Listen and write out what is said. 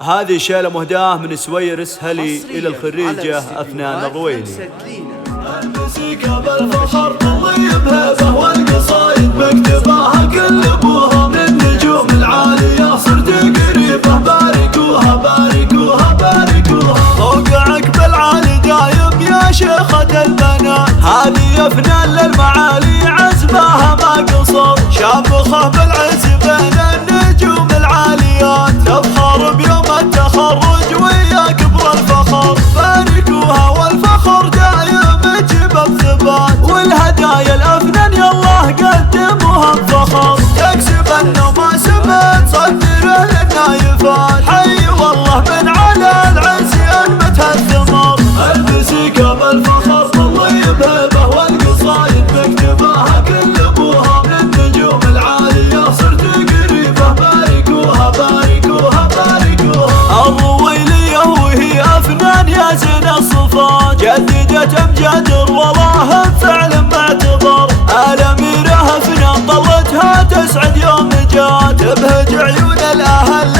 هذه شيلة مهداة من سويرس هلي إلى الخريجة أفنان الرويلي. الموسيقى بالفخر تضيب هيبة والقصايد مكتباها كل ابوها من النجوم العالية صرت قريبة باركوها باركوها باركوها. موقعك بالعالي دايم يا شيخة البنات، هذه أفنان للمعالي عزبها ما قصر، شامخة بالعز بين النجوم العاليات، تفخر بيوم التخرج ويا كبر الفخر، باركوها والفخر دايم جبب ثبات، والهدايا الأفنان يالله قدموها بفخر، تكسب النوم سمت صدره للنايفات، حي والله من على العز أنبتها الثمر. الموسيقى بالفخر تضيب هيبة والقصايد مكتباها كل ابوها من النجوم العالية صرت قريبة باركوها باركوها باركوها. الرويلية وهي أفنان يا زين الصفات، جددت أمجاد والله بفعل معتبر، الأميرة أفنان طلتها تسعد يوم جات، تبهج عيون الأهل